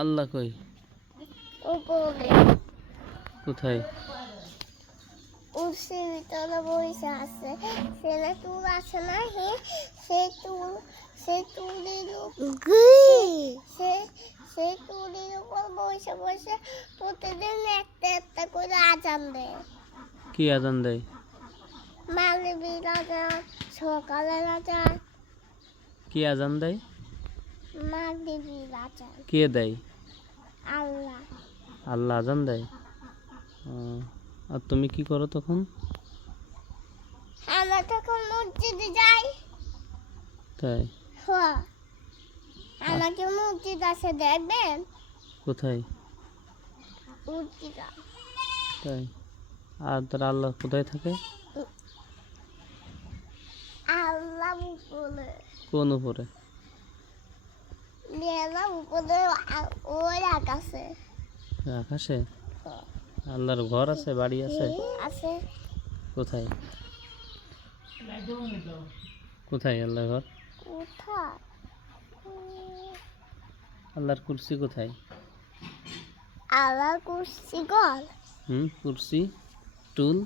আল্লাহ কই? উপরে কোথায়? উর্সের ভিতরে বসে আছে। সেটা তুল আছে না, সেই তুলের সেই তুলের উপর বসে বসে প্রতিদিন একটা একটা করে আজান দেয়। কি আজান দেয়? মাগরিবের আজান, সকালের আজান। কি আজান দেয়? মাগরিবের আজান। কে দেয়? আল্লাহ। আল্লাহ আজান দেয়। আর তুমি কি করো তখন? আমরা তখন মসজিদে যাই। তাই? হ্যাঁ, আমাকে মসজিদ আছে, দেখবেন? কোথায়? মসজিদে। তাই? আর তার আল্লাহ কোথায় থাকে? আল্লাহ উপরে। কোন উপরে? মেলা উপরে, ওই আকাশে। আকাশে? আল্লাহর ঘর আছে, বাড়ি আছে? আছে। কোথায়? কোথায় আল্লাহর ঘর? কোথায়? আল্লাহর কুরসি কোথায়? আল্লাহর কুরসি ঘর। কুরসি টুল।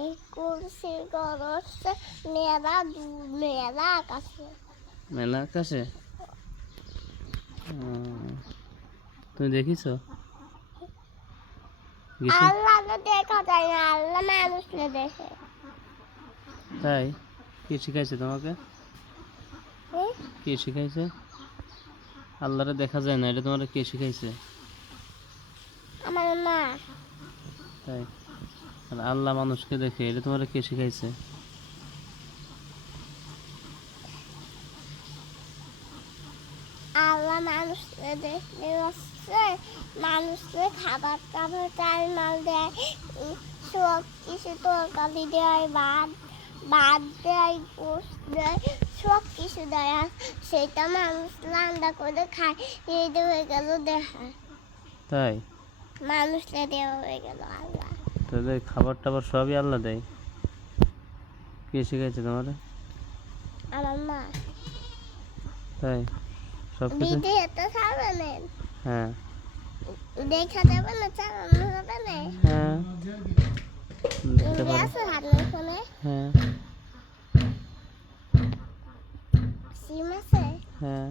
এই কুরসি ঘর হচ্ছে মেলা আকাশে। মেলা আকাশে? তুমি দেখিছো? আল্লাহকে দেখা যায় না, আল্লাহ মানুষকে দেখে। তাই? কে শিখাইছে তোমাকে? কে শিখাইছে? আল্লাহরে দেখা যায় না, এটা তোমার কে শিখাইছে? আমার মা। তাই? আর আল্লাহ মানুষকে দেখে, এটা তোমার কে শিখাইছে? আল্লাহ মানুষকে দেখলে হচ্ছে মানুষকে খাবার টাবার চাল দেয়, সব কিছু তরকারি দেয়, ভাত দেয়, গোস্ত দেয়, সব কিছু দেয়। আর সেটা মানুষ রান্না করে খায়, রেডি হয়ে গেল দেখায়। তাই? মানুষকে দেওয়া হয়ে গেল আল্লাহ। তাদের খাবার টাবার সবই আল্লাহ দেয়? কে শিখাইছে তোমার? আমার মা। তাই? সব কিছু? ভিডিওতে ছাড়বেন? হ্যাঁ। দেখা যাবে না, চালানো হবে না? হ্যাঁ, দেখতে পারো। আছে হাতের ফোনে? হ্যাঁ। সিম আছে? হ্যাঁ,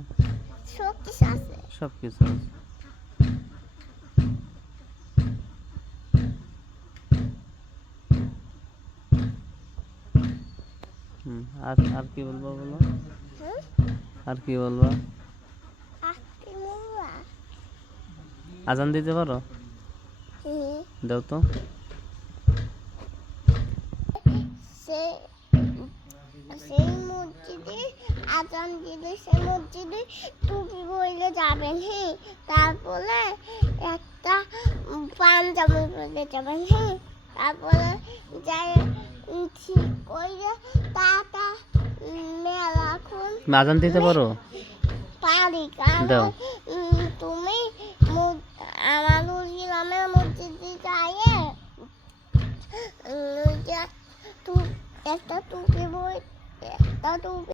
সব কিছু আছে। সব কিছু আছে। আর আর কি বলবো বলো? আর কি বলবো? আজান দিতে পারো? দাও তো। সেই মসজিদে আজান দিলে সেই মসজিদে টুপি পরে যাবেন, তারপরে একটা পাঞ্জাবি পরে যাবেন, তারপরে যাই ঠিক করে টাটা মেলাখন। আজান দিতে পারো? পারি, কারণ তুমি আমাদের গ্রামের মসজিদে যাইয়ে একটা টুপি